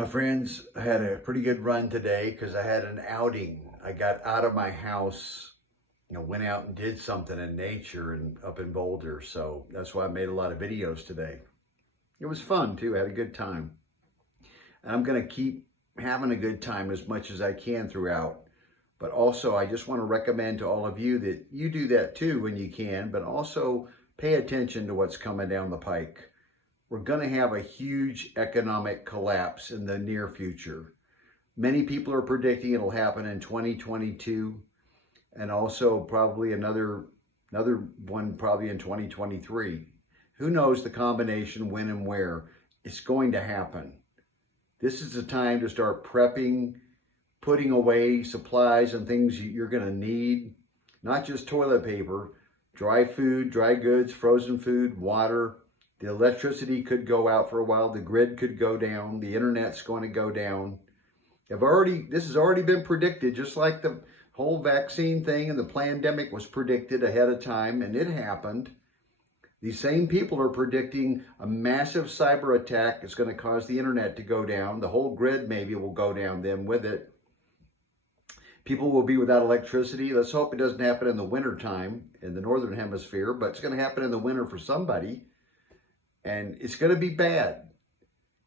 My friends, I had a pretty good run today because I had an outing. I got out of my house, went out and did something in nature and up in Boulder. So that's why I made a lot of videos today. It was fun too. I had a good time. And I'm going to keep having a good time as much as I can throughout. But also, I just want to recommend to all of you that you do that too when you can, but also pay attention to what's coming down the pike. We're going to have a huge economic collapse in the near future. Many people are predicting it'll happen in 2022 and also probably another one probably in 2023. Who knows the combination when and where it's going to happen. This is the time to start prepping, putting away supplies and things you're going to need, not just toilet paper, dry food, dry goods, frozen food, water. The electricity could go out for a while. The grid could go down. The internet's going to go down. This has already been predicted, just like the whole vaccine thing and the pandemic was predicted ahead of time, and it happened. These same people are predicting a massive cyber attack is going to cause the internet to go down. The whole grid maybe will go down then with it. People will be without electricity. Let's hope it doesn't happen in the winter time in the northern hemisphere, but it's going to happen in the winter for somebody. And it's going to be bad.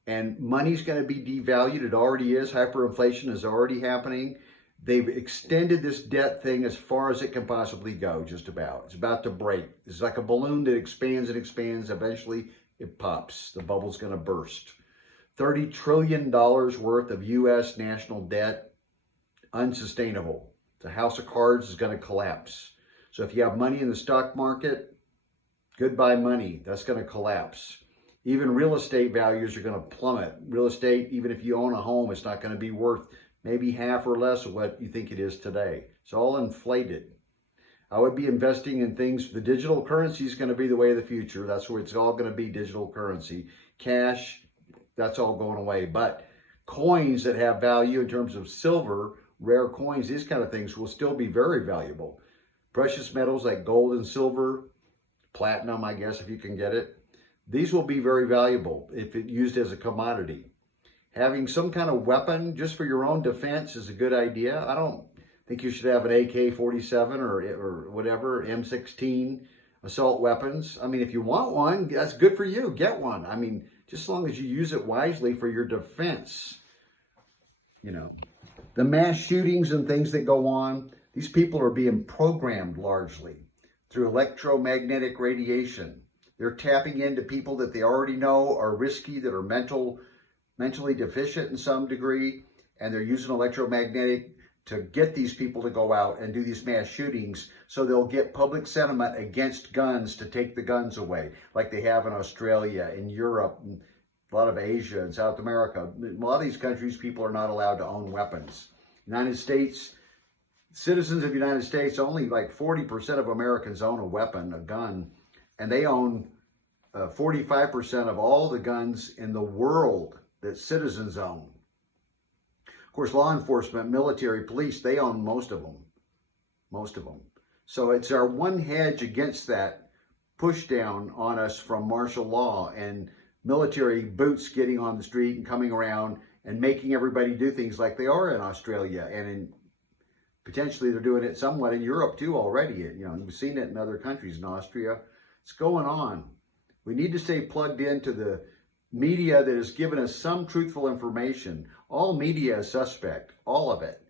And money's going to be devalued. It already is. Hyperinflation is already happening. They've extended this debt thing as far as it can possibly go, just about. It's about to break. It's like a balloon that expands and expands. Eventually, it pops. The bubble's going to burst. $30 trillion worth of U.S. national debt, unsustainable. The house of cards is going to collapse. So if you have money in the stock market, goodbye money. That's going to collapse. Even real estate values are going to plummet. Real estate, even if you own a home, it's not going to be worth maybe half or less of what you think it is today. It's all inflated. I would be investing in things. The digital currency is going to be the way of the future. That's where it's all going to be, digital currency. Cash, that's all going away. But coins that have value in terms of silver, rare coins, these kind of things will still be very valuable. Precious metals like gold and silver, platinum, I guess, if you can get it. These will be very valuable if it's used as a commodity. Having some kind of weapon just for your own defense is a good idea. I don't think you should have an AK-47 or whatever, M16 assault weapons. I mean, if you want one, that's good for you. Get one. I mean, just as long as you use it wisely for your defense. The mass shootings and things that go on, these people are being programmed largely through electromagnetic radiation. They're tapping into people that they already know are risky, that are mentally deficient in some degree, and they're using electromagnetic to get these people to go out and do these mass shootings so they'll get public sentiment against guns to take the guns away, like they have in Australia, in Europe, and a lot of Asia and South America. A lot of these countries, people are not allowed to own weapons. United States, citizens of the United States, only like 40% of Americans own a weapon, a gun, and they own 45% of all the guns in the world that citizens own. Of course, law enforcement, military, police, they own most of them. So it's our one hedge against that push down on us from martial law and military boots getting on the street and coming around and making everybody do things like they are in Australia, and potentially they're doing it somewhat in Europe too already. We've seen it in other countries, in Austria. It's going on. We need to stay plugged into the media that has given us some truthful information. All media is suspect, all of it.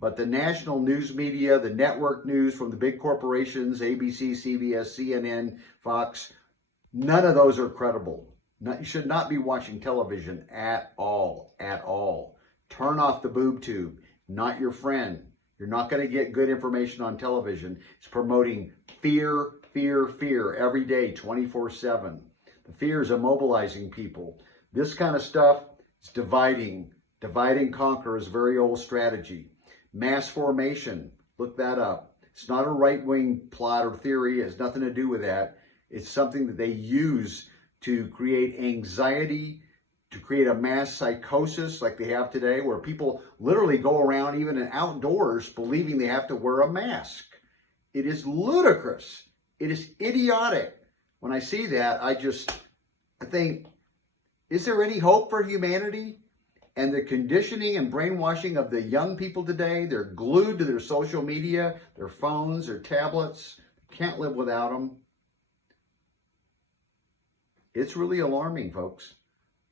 But the national news media, the network news from the big corporations, ABC, CBS, CNN, Fox, none of those are credible. You should not be watching television at all, at all. Turn off the boob tube, not your friend. You're not going to get good information on television. It's promoting fear, fear, fear every day, 24/7. The fear is immobilizing people. This kind of stuff is dividing. Divide and conquer is a very old strategy. Mass formation, look that up. It's not a right-wing plot or theory. It has nothing to do with that. It's something that they use to create anxiety, to create a mass psychosis like they have today, where people literally go around even in outdoors believing they have to wear a mask. It is ludicrous. It is idiotic. When I see that, I think, is there any hope for humanity? And the conditioning and brainwashing of the young people today, they're glued to their social media, their phones, their tablets, can't live without them. It's really alarming, folks.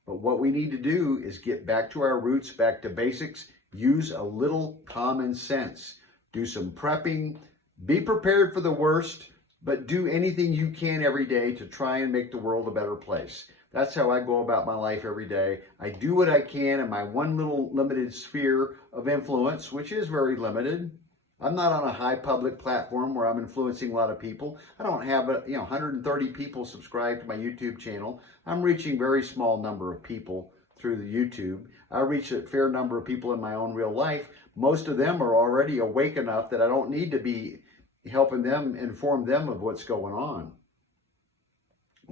But what we need to do is get back to our roots, back to basics, use a little common sense, do some prepping, be prepared for the worst, but do anything you can every day to try and make the world a better place. That's how I go about my life every day. I do what I can in my one little limited sphere of influence, which is very limited. I'm not on a high public platform where I'm influencing a lot of people. I don't have 130 people subscribed to my YouTube channel. I'm reaching a very small number of people through the YouTube. I reach a fair number of people in my own real life. Most of them are already awake enough that I don't need to be helping them, inform them of what's going on.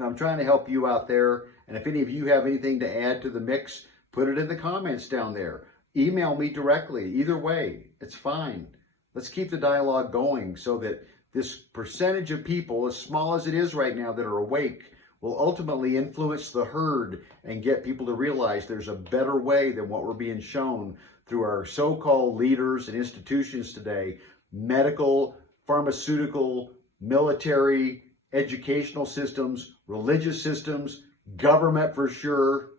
I'm trying to help you out there. And if any of you have anything to add to the mix, put it in the comments down there. Email me directly. Either way, it's fine. Let's keep the dialogue going so that this percentage of people, as small as it is right now, that are awake, will ultimately influence the herd and get people to realize there's a better way than what we're being shown through our so-called leaders and institutions today. Medical, pharmaceutical, military, educational systems, religious systems, government for sure.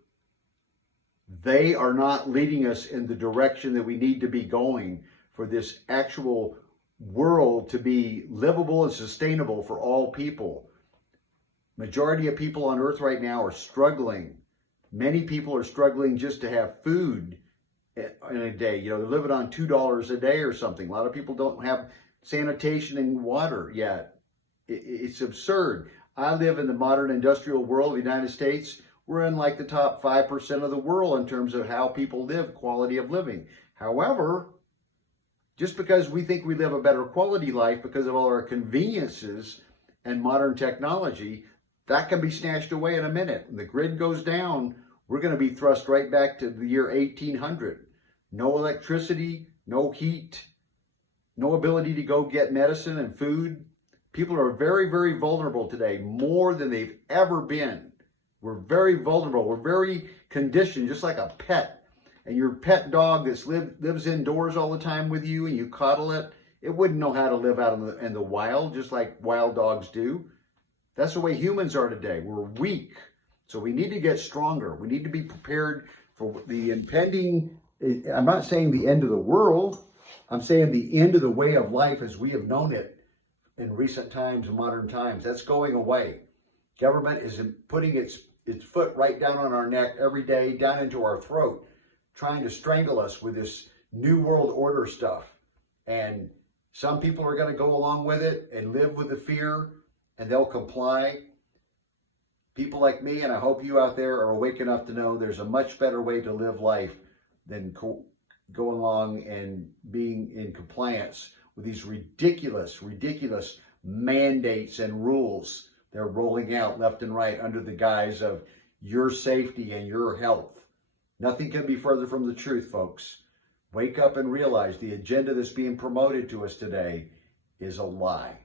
They are not leading us in the direction that we need to be going for this actual world to be livable and sustainable for all people. Majority of people on earth right now are struggling. Many people are struggling just to have food in a day. They're living on $2 a day or something. A lot of people don't have sanitation and water yet. It's absurd. I live in the modern industrial world of the United States. We're in like the top 5% of the world in terms of how people live, quality of living. However, just because we think we live a better quality life because of all our conveniences and modern technology, that can be snatched away in a minute. When the grid goes down, we're going to be thrust right back to the year 1800. No electricity, no heat, no ability to go get medicine and food. People are very, very vulnerable today, more than they've ever been. We're very vulnerable. We're very conditioned, just like a pet. And your pet dog that lives indoors all the time with you and you coddle it, it wouldn't know how to live out in the wild, just like wild dogs do. That's the way humans are today. We're weak. So we need to get stronger. We need to be prepared for the impending, I'm not saying the end of the world. I'm saying the end of the way of life as we have known it in recent times, modern times. That's going away. Government is putting its foot right down on our neck every day, down into our throat, trying to strangle us with this new world order stuff. And some people are going to go along with it and live with the fear, and they'll comply. People like me, and I hope you out there are awake enough to know there's a much better way to live life than going along and being in compliance with these ridiculous mandates and rules they're rolling out left and right under the guise of your safety and your health. Nothing can be further from the truth, folks. Wake up and realize the agenda that's being promoted to us today is a lie.